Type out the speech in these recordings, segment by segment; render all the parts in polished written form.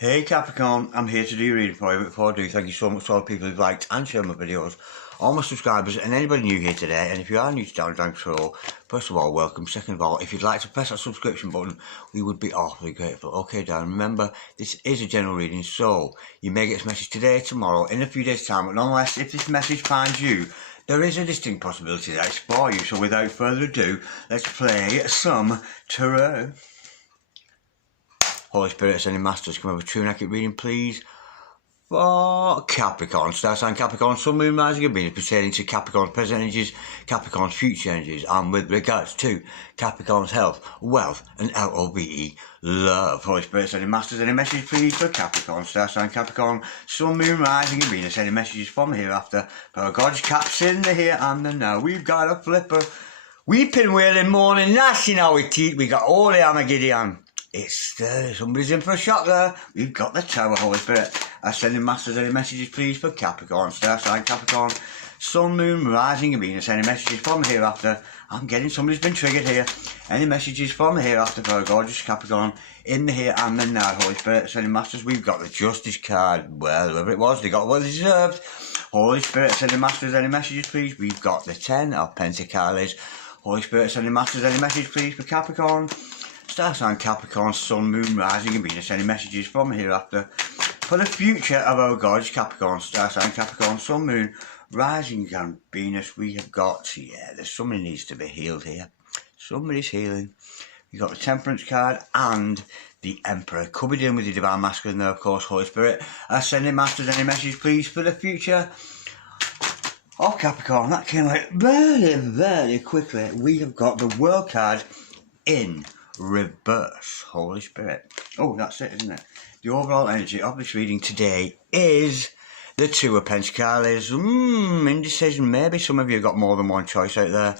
Hey Capricorn, I'm here to do your reading for you, but before I do, thank you so much to all the people who've liked and shared my videos, all my subscribers and anybody new here today. And if you are new to channel, thanks for all. First of all, welcome. Second of all, if you'd like to press that subscription button, we would be awfully grateful. Okay, Dan, remember, this is a general reading, so you may get this message today, tomorrow, in a few days' time, but nonetheless, if this message finds you, there is a distinct possibility that it's for you. So without further ado, let's play some tarot. Holy Spirit, Ascending Masters, come over true and accurate reading, please. For Capricorn, star sign Capricorn, Sun, Moon, Rising, and Venus pertaining to Capricorn's present energies, Capricorn's future energies, and with regards to Capricorn's health, wealth, and LOVE, love. Holy Spirit, Ascending Masters, any message please for Capricorn, star sign Capricorn, Sun, Moon, Rising, and Venus, any messages from hereafter, for our gorgeous Caps in the here and the now. We've got a flipper, weeping, wailing, mourning, gnashing our teeth, we got all the Armageddon. It's somebody's in for a shock there. We've got the Tower, Holy Spirit. Ascending Masters, any messages please for Capricorn, star sign Capricorn, Sun, Moon, Rising, and Venus, any messages from hereafter. I'm getting somebody's been triggered here. Any messages from hereafter for a gorgeous Capricorn in the here and the now, Holy Spirit. Ascending Masters, we've got the Justice card. Well, whoever it was, they got what they deserved. Holy Spirit, Ascending Masters, any messages please. We've got the 10 of Pentacles. Holy Spirit, Ascending Masters, any message please for Capricorn, star sign Capricorn, Sun, Moon, Rising, and Venus, any messages from hereafter for the future of our gorgeous Capricorn, star sign Capricorn, Sun, Moon, Rising, and Venus. We have got, there's somebody needs to be healed here. Somebody's healing. We've got the Temperance card and the Emperor. Could be dealing with the Divine Masculine there, of course. Holy Spirit, Ascending Masters, any message please for the future of Capricorn. That came like very, very quickly. We have got the World card in reverse. Holy Spirit. Oh, that's it, isn't it? The overall energy of this reading today is the Two of Pentacles. Indecision. Maybe some of you have got more than one choice out there.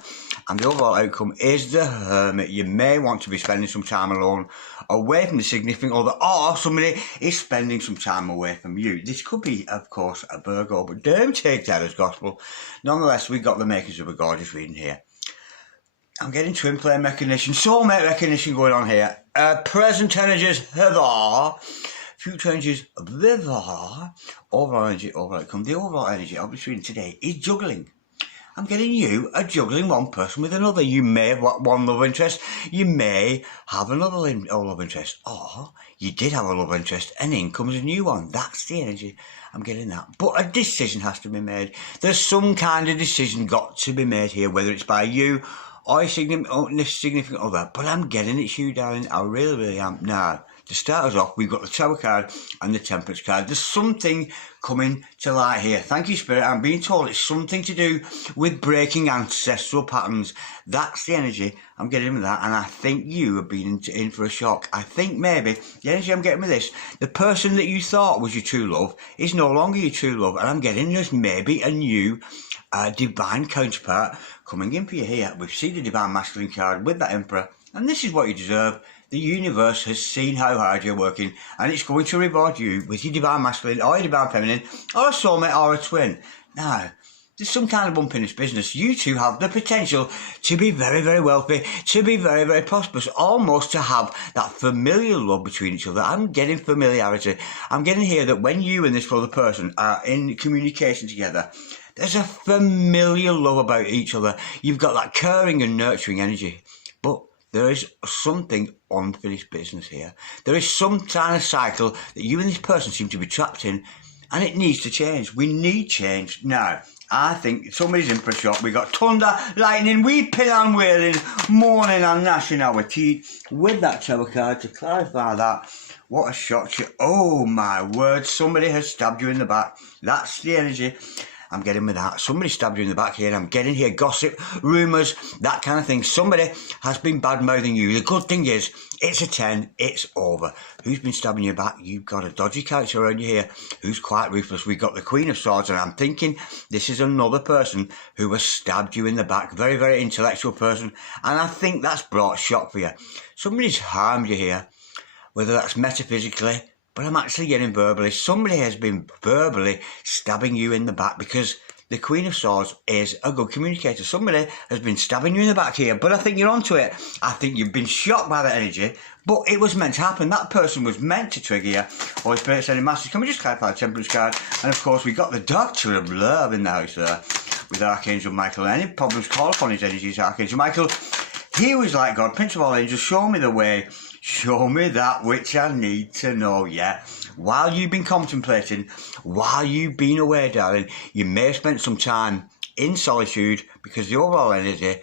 And the overall outcome is the Hermit. You may want to be spending some time alone, away from the significant other, or somebody is spending some time away from you. This could be, of course, a Virgo, but don't take that as gospel. Nonetheless, we've got the makers of a gorgeous reading here. I'm getting twin flame recognition, soulmate recognition going on here. Present energies hither, future energies thither. Overall energy, overall outcome. The overall energy of this reading today is juggling. I'm getting you are juggling one person with another. You may have one love interest, you may have another love interest, or you did have a love interest and in comes a new one. That's the energy. I'm getting that. But a decision has to be made. There's some kind of decision got to be made here, whether it's by you or a significant other. But I'm getting it's you, darling. I really, really am. Now, to start us off, we've got the Tower card and the Temperance card. There's something coming to light here. Thank you, Spirit. I'm being told it's something to do with breaking ancestral patterns. That's the energy I'm getting with that. And I think you have been in for a shock. I think maybe the energy I'm getting with this, the person that you thought was your true love is no longer your true love. And I'm getting there's maybe a new divine counterpart coming in for you here. We've seen the Divine Masculine card with that Emperor. And this is what you deserve. The universe has seen how hard you're working, and it's going to reward you with your Divine Masculine or your Divine Feminine or a soulmate or a twin. Now, there's some kind of unfinished business. You two have the potential to be very, very wealthy, to be very, very prosperous, almost to have that familial love between each other. I'm getting familiarity. I'm getting here that when you and this other person are in communication together, there's a familial love about each other. You've got that caring and nurturing energy. But there is something unfinished business here. There is some kind of cycle that you and this person seem to be trapped in, and it needs to change. We need change. Now, I think somebody's in for a shock. We got thunder, lightning, weeping and wailing, mourning and gnashing our teeth. With that Tower card, to clarify that, what a shock. Oh my word, somebody has stabbed you in the back. That's the energy I'm getting with that. Somebody stabbed you in the back here. I'm getting here gossip, rumours, that kind of thing. Somebody has been bad-mouthing you. The good thing is, it's a 10, it's over. Who's been stabbing you back? You've got a dodgy character around you here who's quite ruthless. We've got the Queen of Swords, and I'm thinking this is another person who has stabbed you in the back. Very, very intellectual person. And I think that's brought shock for you. Somebody's harmed you here, whether that's metaphysically, but I'm actually getting verbally. Somebody has been verbally stabbing you in the back because the Queen of Swords is a good communicator. Somebody has been stabbing you in the back here, but I think you're onto it. I think you've been shocked by that energy, but it was meant to happen. That person was meant to trigger you. Holy Spirit sending masters. Can we just clarify the Temperance card? And of course, we got the Doctor of Love in the house there with Archangel Michael. Any problems, call upon his energies, Archangel Michael. He was like God, Prince of all angels, show me the way. Show me that which I need to know, yeah. While you've been contemplating, while you've been away, darling, you may have spent some time in solitude because the overall energy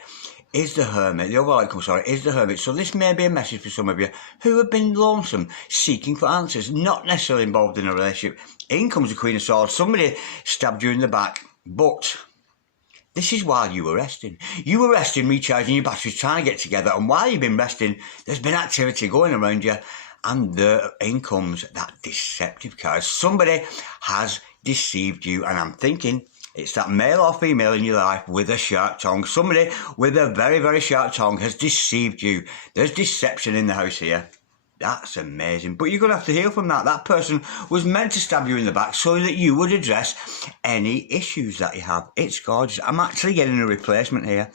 is the Hermit. The overall outcome, sorry, is the Hermit. So this may be a message for some of you who have been lonesome, seeking for answers, not necessarily involved in a relationship. In comes the Queen of Swords. Somebody stabbed you in the back, but this is while you were resting. You were resting, recharging your batteries, trying to get together. And while you've been resting, there's been activity going around you. And in comes that deceptive card. Somebody has deceived you. And I'm thinking it's that male or female in your life with a sharp tongue. Somebody with a very, very sharp tongue has deceived you. There's deception in the house here. That's amazing. But you're going to have to heal from that. That person was meant to stab you in the back so that you would address any issues that you have. It's gorgeous. I'm actually getting a replacement here.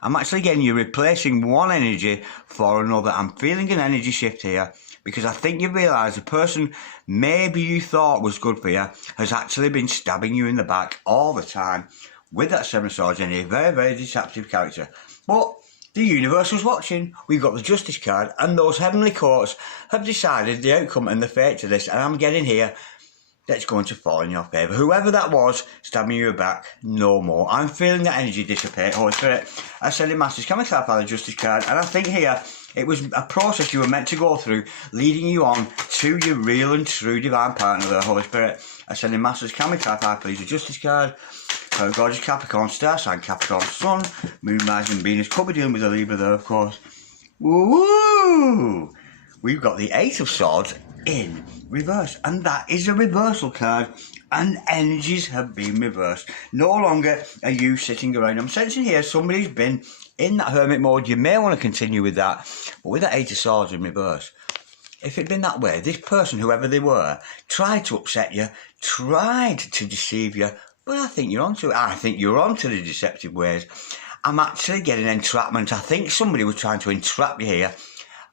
I'm actually getting you replacing one energy for another. I'm feeling an energy shift here because I think you realise the person maybe you thought was good for you has actually been stabbing you in the back all the time with that Seven of Swords energy. Very, very deceptive character. But the universe was watching. We've got the Justice card, and those heavenly courts have decided the outcome and the fate to this. And I'm getting here that's going to fall in your favour. Whoever that was stabbing you back, no more. I'm feeling that energy dissipate. Holy Spirit, Ascended Masters, can we clarify the Justice card? And I think here it was a process you were meant to go through, leading you on to your real and true divine partner there. Holy Spirit, Ascended Masters, can we clarify please the Justice card? Gorgeous Capricorn, star sign Capricorn, Sun, Moon, Rising, Venus. Could be dealing with a Libra there, of course. Woo! We've got the Eight of Swords in reverse, and that is a reversal card, and energies have been reversed. No longer are you sitting around. I'm sensing here somebody's been in that hermit mode. You may want to continue with that, but with that Eight of Swords in reverse, if it'd been that way, this person, whoever they were, tried to upset you, tried to deceive you. But I think you're onto it. I think you're onto the deceptive ways. I'm actually getting entrapment. I think somebody was trying to entrap you here.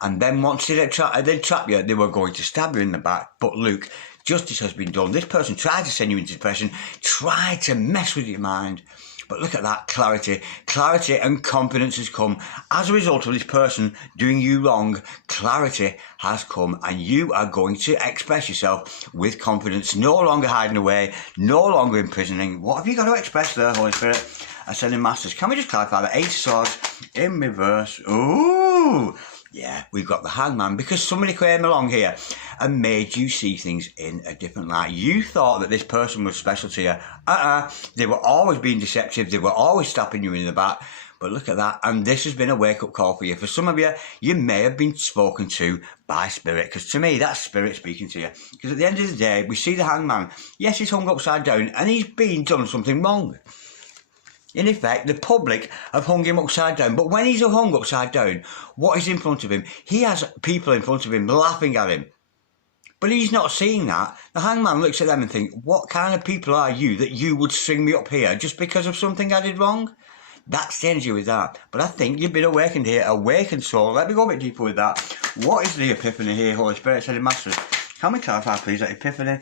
And then once they'd trap you, they were going to stab you in the back. But look, justice has been done. This person tried to send you into depression, tried to mess with your mind. But look at that clarity. Clarity and confidence has come. As a result of this person doing you wrong, clarity has come and you are going to express yourself with confidence. No longer hiding away, no longer imprisoning. What have you got to express there, Holy Spirit? Ascending Masters. Can we just clarify the Eight of Swords in reverse? Ooh! Yeah, we've got the Hangman because somebody came along here and made you see things in a different light. You thought that this person was special to you. They were always being deceptive. They were always stabbing you in the back. But look at that. And this has been a wake-up call for you. For some of you, you may have been spoken to by spirit. Because to me, that's spirit speaking to you. Because at the end of the day, we see the Hangman. Yes, he's hung upside down and he's been done something wrong. In effect, the public have hung him upside down. But when he's hung upside down, what is in front of him? He has people in front of him laughing at him. But he's not seeing that. The Hangman looks at them and thinks, what kind of people are you that you would string me up here just because of something I did wrong? That's the energy with that. But I think you've been awakened here, awakened soul. Let me go a bit deeper with that. What is the epiphany here, Holy Spirit, Ascended Masters? Can we clarify, please, that epiphany?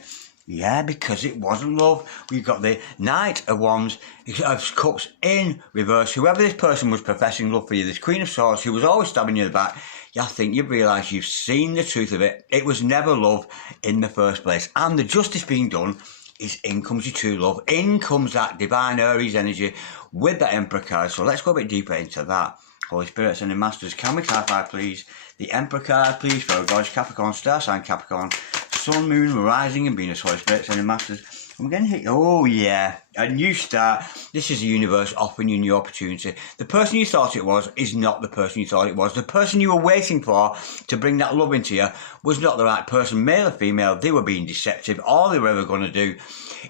Yeah, because it wasn't love. We've got the Knight of Wands, of Cups in reverse. Whoever this person was professing love for you, this Queen of Swords who was always stabbing you in the back, I think you've realised you've seen the truth of it. It was never love in the first place. And the justice being done is in comes your true love. In comes that divine Aries energy with that Emperor card. So let's go a bit deeper into that. Holy Spirit, Ascending Masters, can we clarify, please, the Emperor card, please, for Gorgeous Capricorn, star sign Capricorn, Sun, Moon, Rising and Venus, Holy Spirit, Ascending Masters. I'm getting hit. Oh, yeah. A new start. This is the universe offering you new opportunity. The person you thought it was is not the person you thought it was. The person you were waiting for to bring that love into you was not the right person, male or female. They were being deceptive. All they were ever going to do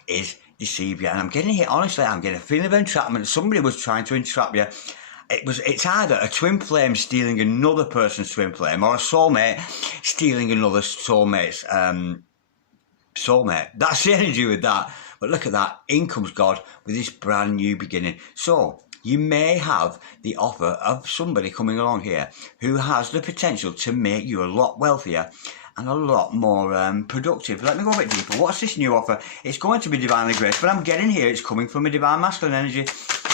is deceive you. And I'm getting hit. Honestly, I'm getting a feeling of entrapment. Somebody was trying to entrap you. It's either a twin flame stealing another person's twin flame or a soulmate stealing another soulmate's soulmate. That's the energy with that. But look at that. In comes God with this brand new beginning. So you may have the offer of somebody coming along here who has the potential to make you a lot wealthier and a lot more productive. Let me go a bit deeper. What's this new offer? It's going to be divinely graced, but I'm getting here it's coming from a divine masculine energy,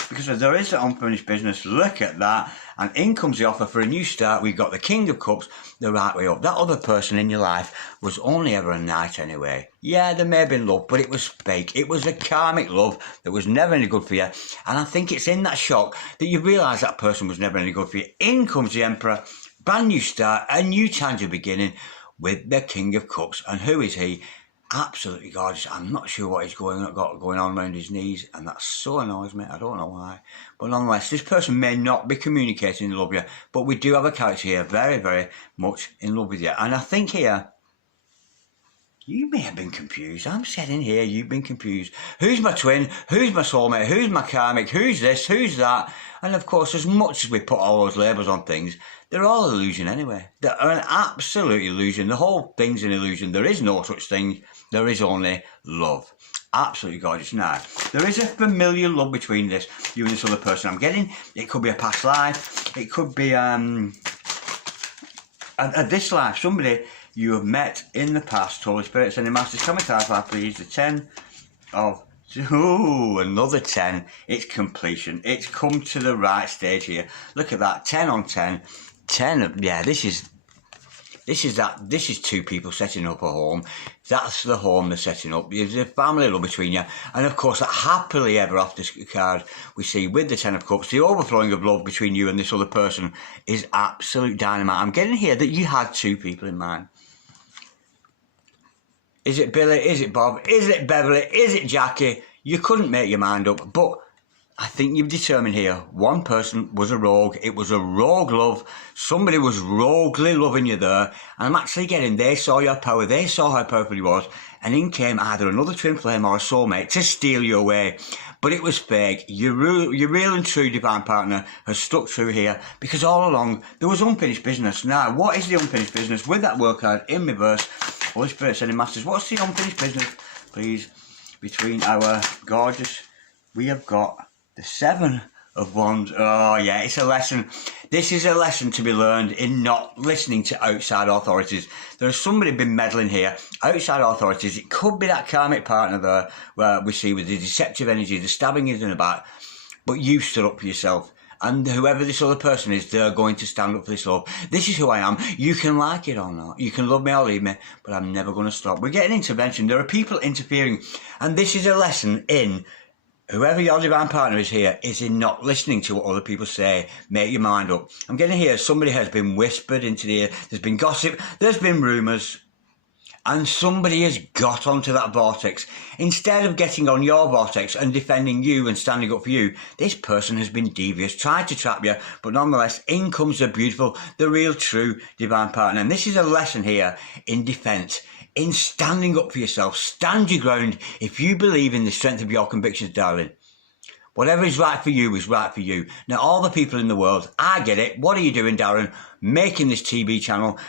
because there is the unfinished business. Look at that. And in comes the offer for a new start. We've got the King of Cups the right way up. That other person in your life was only ever a knight anyway. Yeah, there may have been love, but it was fake. It was a karmic love that was never any good for you. And I think it's in that shock that you realise that person was never any good for you. In comes the Emperor. Brand new start, a new tangible beginning with the King of Cups. And who is he? Absolutely gorgeous. I'm not sure what he's going on around his knees, and that so annoys me. I don't know why. But nonetheless, this person may not be communicating in love with you, but we do have a character here very, very much in love with you. And I think here, you may have been confused. I'm sitting here, you've been confused. Who's my twin? Who's my soulmate? Who's my karmic? Who's this? Who's that? And of course, as much as we put all those labels on things, they're all illusion anyway. They're an absolute illusion. The whole thing's an illusion. There is no such thing. There is only love. Absolutely gorgeous. Now, there is a familiar love between you and this other person. I'm getting, it could be a past life. It could be this life. Somebody you have met in the past. Holy Spirit, sending masters. Tell me clarify, please. The 10 of... Ooh, another 10. It's completion. It's come to the right stage here. Look at that. 10 on 10. 10. Yeah, this is two people setting up a home. That's the home they're setting up. There's a family love between you. And of course, that happily ever after card we see with the 10 of Cups, the overflowing of love between you and this other person is absolute dynamite. I'm getting here that you had two people in mind. Is it Billy? Is it Bob? Is it Beverly? Is it Jackie? You couldn't make your mind up, but I think you've determined here one person was a rogue. It was a rogue love. Somebody was roguely loving you there. And I'm actually getting, they saw your power. They saw how powerful you was. And in came either another twin flame or a soulmate to steal you away. But it was fake. Your real and true divine partner has stuck through here because all along there was unfinished business. Now, what is the unfinished business? With that work card in reverse, Holy Spirit sending masters, what's the unfinished business, please, between our gorgeous, we have got the 7 of Wands. Oh, yeah, it's a lesson. This is a lesson to be learned in not listening to outside authorities. There's somebody been meddling here. Outside authorities, it could be that karmic partner there where we see with the deceptive energy, the stabbing is in the back, but you stood up for yourself. And whoever this other person is, they're going to stand up for this love. This is who I am. You can like it or not. You can love me or leave me, but I'm never going to stop. We're getting intervention. There are people interfering. And this is a lesson in whoever your divine partner is here, is in not listening to what other people say. Make your mind up. I'm getting here, somebody has been whispered into the ear. There's been gossip. There's been rumours. And somebody has got onto that vortex. Instead of getting on your vortex and defending you and standing up for you, this person has been devious, tried to trap you, but nonetheless, in comes the beautiful, the real, true divine partner. And this is a lesson here in defence, in standing up for yourself. Stand your ground if you believe in the strength of your convictions, darling. Whatever is right for you is right for you. Now, all the people in the world, I get it. What are you doing, Darren? Making this TV channel,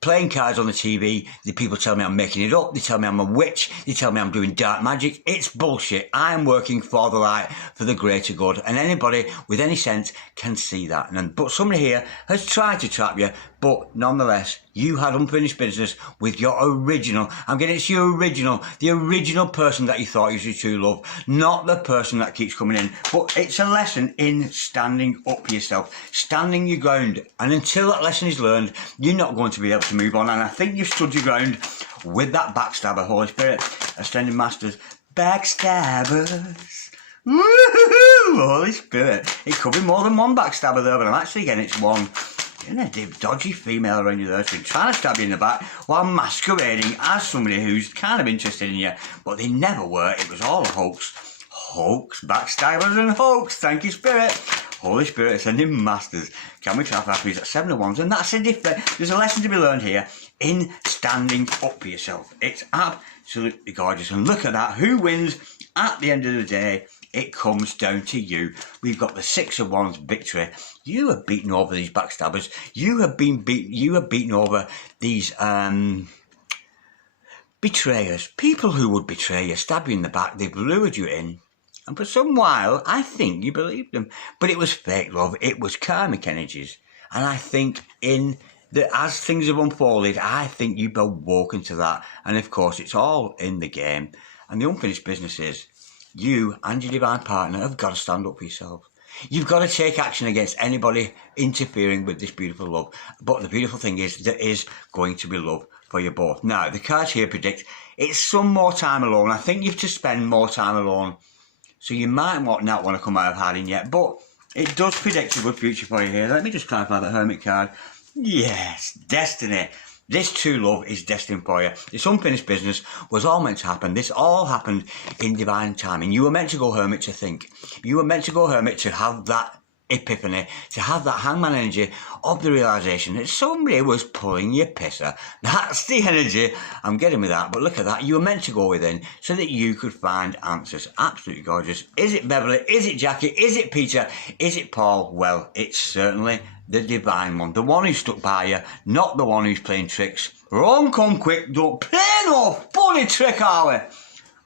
playing cards on the TV. The people tell me I'm making it up. They tell me I'm a witch. They tell me I'm doing dark magic. It's bullshit. I'm working for the light, for the greater good. And anybody with any sense can see that. But somebody here has tried to trap you, but nonetheless, you had unfinished business with your original. I'm getting it's your original, the original person that you thought was your true love, not the person that keeps coming in. But it's a lesson in standing up for yourself, standing your ground. And until that lesson is learned, you're not going to be able to move on. And I think you've stood your ground with that backstabber, Holy Spirit, Ascending Masters, backstabbers. Woo-hoo-hoo! Holy Spirit. It could be more than one backstabber there, but I'm actually getting it's one. Isn't a dodgy female around you there? She's been trying to stab you in the back while masquerading as somebody who's kind of interested in you, but they never were. It was all a hoax. Hoax, backstabbers and hoax. Thank you, Spirit. Holy Spirit, Ascending Masters. Can we clap that, please? At 7 of Wands, and that's a different. There's a lesson to be learned here in standing up for yourself. It's absolutely gorgeous, and look at that. Who wins at the end of the day? It comes down to you. We've got the 6 of Wands victory. You have beaten over these backstabbers. You have beaten over these Betrayers, people who would betray you, stab you in the back, they've lured you in. And for some while, I think you believed them. But it was fake love, it was karmic energies. And I think as things have unfolded, I think you've awoken to that. And of course, it's all in the game. And the unfinished business is, you and your divine partner have got to stand up for yourself. You've got to take action against anybody interfering with this beautiful love. But the beautiful thing is, there is going to be love for you both. Now, the cards here predict it's some more time alone. I think you have to spend more time alone. So you might not want to come out of hiding yet, but it does predict a good future for you here. Let me just clarify the Hermit card. Yes, destiny. This true love is destined for you. This unfinished business was all meant to happen. This all happened in divine timing. You were meant to go Hermit to think. You were meant to go Hermit to have that epiphany, to have that hangman energy of the realisation that somebody was pulling your pisser. That's the energy I'm getting with that. But look at that. You were meant to go within so that you could find answers. Absolutely gorgeous. Is it Beverly? Is it Jackie? Is it Peter? Is it Paul? Well, it's certainly the divine one. The one who stuck by you, not the one who's playing tricks. Wrong come quick. Don't play no funny trick, are we?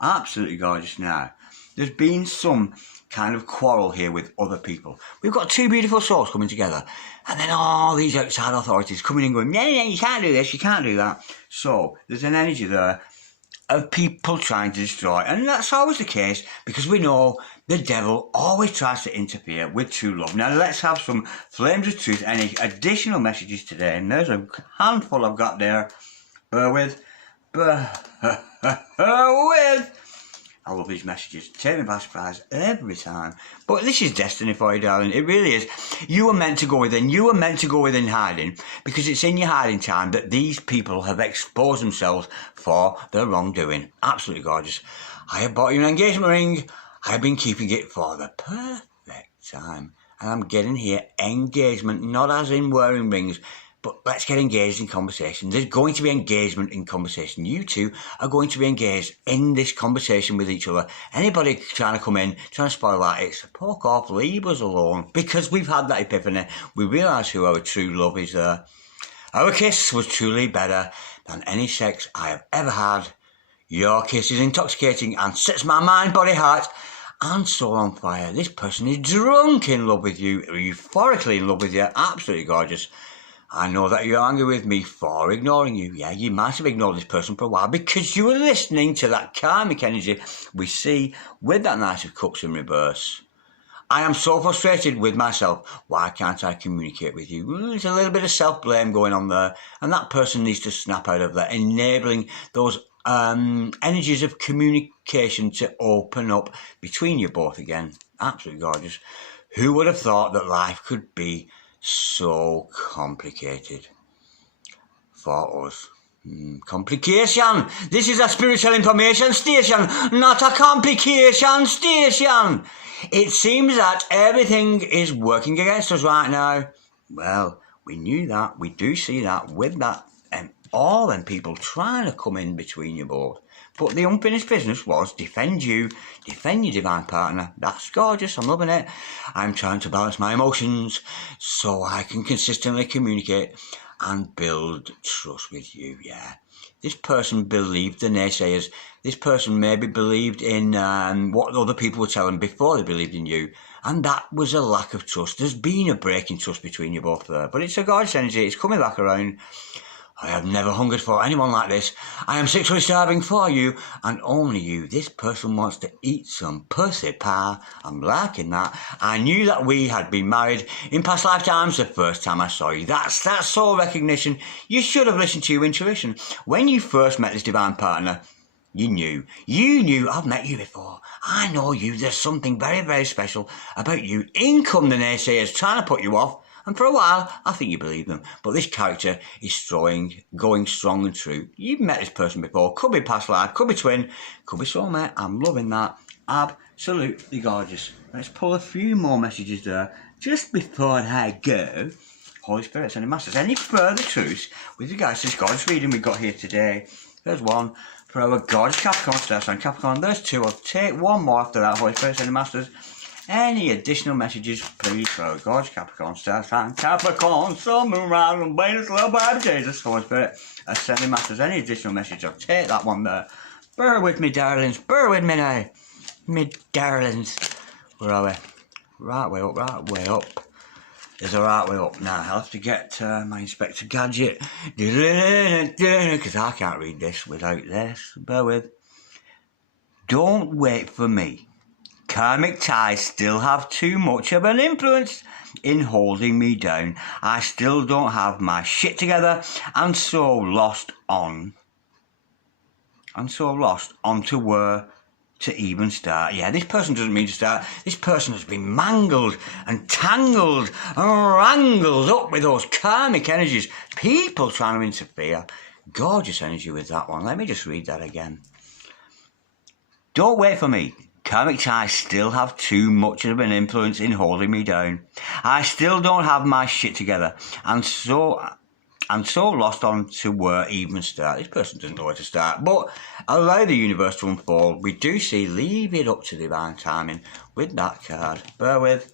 Absolutely gorgeous. Now, there's been some kind of quarrel here with other people. We've got two beautiful souls coming together, and then all these outside authorities coming in going, no, you can't do this, you can't do that. So there's an energy there of people trying to destroy, and that's always the case because we know the devil always tries to interfere with true love. Now let's have some flames of truth. Any additional messages today? And there's a handful I've got there. Bear with. I love these messages. Take me by surprise every time. But this is destiny for you, darling. It really is. You were meant to go within. You were meant to go within hiding because it's in your hiding time that these people have exposed themselves for their wrongdoing. Absolutely gorgeous. I have bought you an engagement ring. I have been keeping it for the perfect time. And I'm getting here engagement, not as in wearing rings, but let's get engaged in conversation. There's going to be engagement in conversation. You two are going to be engaged in this conversation with each other. Anybody trying to come in, trying to spoil that, it's poke off, leave us alone. Because we've had that epiphany. We realise who our true love is there. Our kiss was truly better than any sex I have ever had. Your kiss is intoxicating and sets my mind, body, heart and soul on fire. This person is drunk in love with you, euphorically in love with you. Absolutely gorgeous. I know that you're angry with me for ignoring you. Yeah, you might have ignored this person for a while because you were listening to that karmic energy we see with that Knight of Cups in reverse. I am so frustrated with myself. Why can't I communicate with you? There's a little bit of self-blame going on there, and that person needs to snap out of that, enabling those energies of communication to open up between you both again. Absolutely gorgeous. Who would have thought that life could be so complicated for us? Complication. This is a spiritual information station, not a complication station. It seems that everything is working against us right now. Well, we knew that. We do see that with that all them people trying to come in between you both. But the unfinished business was defend you, defend your divine partner. That's gorgeous, I'm loving it. I'm trying to balance my emotions so I can consistently communicate and build trust with you, yeah. This person believed the naysayers. This person maybe believed in what other people were telling before they believed in you. And that was a lack of trust. There's been a break in trust between you both there. But it's a gorgeous energy, it's coming back around. I have never hungered for anyone like this. I am sexually starving for you and only you. This person wants to eat some pussy pie. I'm liking that. I knew that we had been married in past lifetimes the first time I saw you. That's soul recognition. You should have listened to your intuition. When you first met this divine partner, you knew. I've met you before. I know you. There's something very, very special about you. In come the naysayers trying to put you off. And for a while, I think you believe them. But this character is going strong and true. You've met this person before. Could be past life, could be twin, could be soulmate. I'm loving that. Absolutely gorgeous. Let's pull a few more messages there. Just before I go, Holy Spirit, sending masters. Any further truths with regards to this gorgeous reading we've got here today? There's one for our gorgeous Capricorn star sign. Capricorn, there's two. I'll take one more after that, Holy Spirit, sending masters. Any additional messages, please throw gorgeous Capricorn star sign, Capricorn, Sun, Moon, Rising, and Venus, love, vibe, Jesus, Holy Spirit, Ascending Masters. Any additional message, I'll take that one there. Bear with me, darlings, bear with me now. Me darlings. Where are we? Right way up, right way up. There's a right way up now. I'll have to get my Inspector Gadget, because I can't read this without this. Bear with. Don't wait for me. Karmic ties still have too much of an influence in holding me down. I still don't have my shit together and so lost on to where to even start. Yeah, this person doesn't mean to start. This person has been mangled and tangled and wrangled up with those karmic energies. People trying to interfere. Gorgeous energy with that one. Let me just read that again. Don't wait for me. Karmic ties still have too much of an influence in holding me down. I still don't have my shit together and so lost on to where even start. This person doesn't know where to start, but allow the universe to unfold. We do see leave it up to divine timing with that card. Bear with.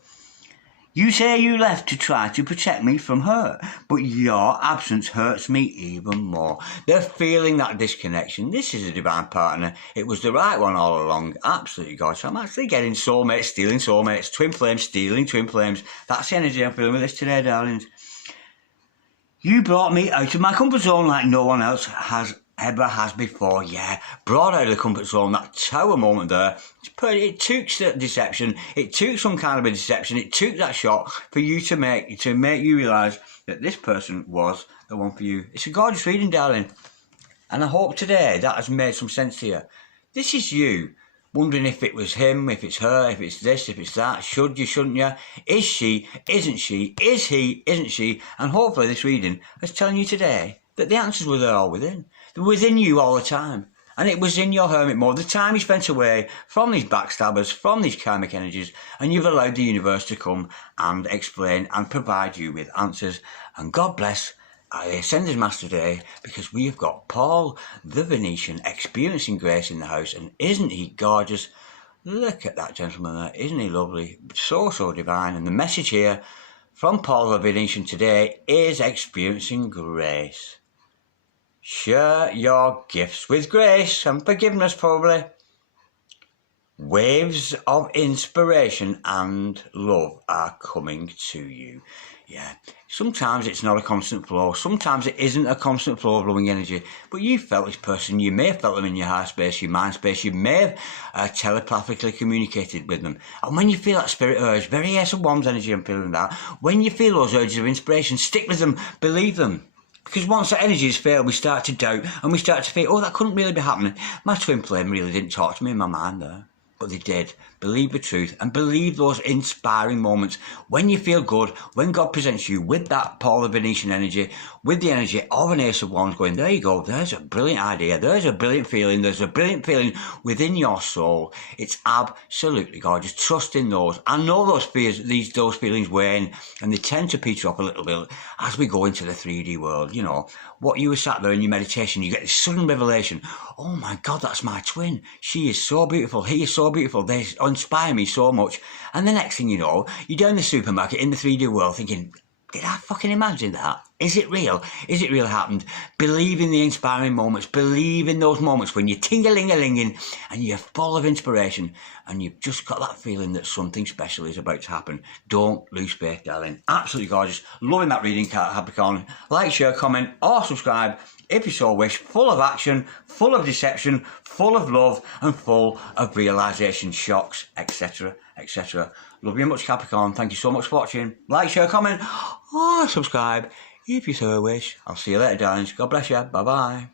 You say you left to try to protect me from hurt, but your absence hurts me even more. They're feeling that disconnection. This is a divine partner. It was the right one all along. Absolutely gorgeous. I'm actually getting soulmates, stealing soulmates, twin flames, stealing twin flames. That's the energy I'm feeling with this today, darlings. You brought me out of my comfort zone like no one else ever has before. Yeah, brought out of the comfort zone, that tower moment there. It took deception. It took some kind of a deception. It took that shot for you to make you realise that this person was the one for you. It's a gorgeous reading, darling. And I hope today that has made some sense to you. This is you wondering if it was him, if it's her, if it's this, if it's that. Should you, shouldn't you? Is she, isn't she? Is he, isn't she? And hopefully this reading is telling you today that the answers were there all within. They're within you all the time. And it was in your hermit mode, the time you spent away from these backstabbers, from these karmic energies, and you've allowed the universe to come and explain and provide you with answers. And God bless Ascended Master Day, because we have got Paul the Venetian experiencing grace in the house. And isn't he gorgeous? Look at that gentleman there. Isn't he lovely? So, so divine. And the message here from Paul the Venetian today is experiencing grace. Share your gifts with grace and forgiveness, probably. Waves of inspiration and love are coming to you. Yeah, sometimes it's not a constant flow. Sometimes it isn't a constant flow of loving energy. But you felt this person. You may have felt them in your heart space, your mind space. You may have telepathically communicated with them. And when you feel that spirit urge, very Ace of Wands energy, I'm feeling that. When you feel those urges of inspiration, stick with them, believe them. Because once that energy has failed, we start to doubt and we start to think, oh, that couldn't really be happening. My twin flame really didn't talk to me in my mind there. But they did. Believe the truth and believe those inspiring moments when you feel good, when God presents you with that Paul the Venetian energy, with the energy of an Ace of Wands going, there you go, there's a brilliant idea, there's a brilliant feeling, there's a brilliant feeling within your soul. It's absolutely gorgeous. Trust in those. I know those feelings wane, and they tend to peter up a little bit as we go into the 3D world. You know, what you were sat there in your meditation, you get this sudden revelation. Oh my God, that's my twin. She is so beautiful. He is so beautiful. They inspire me so much. And the next thing you know, you're down the supermarket in the 3D world thinking, did I fucking imagine that? Is it real? Is it real happened? Believe in the inspiring moments. Believe in those moments when you're ting-a-ling-a-linging and you're full of inspiration and you've just got that feeling that something special is about to happen. Don't lose faith, darling. Absolutely gorgeous. Loving that reading, Capricorn. Like, share, comment, or subscribe if you so wish. Full of action, full of deception, full of love, and full of realisation, shocks, etc., etc. Love you much, Capricorn. Thank you so much for watching. Like, share, comment, or subscribe if you so wish. I'll see you later, darlings. God bless you. Bye-bye.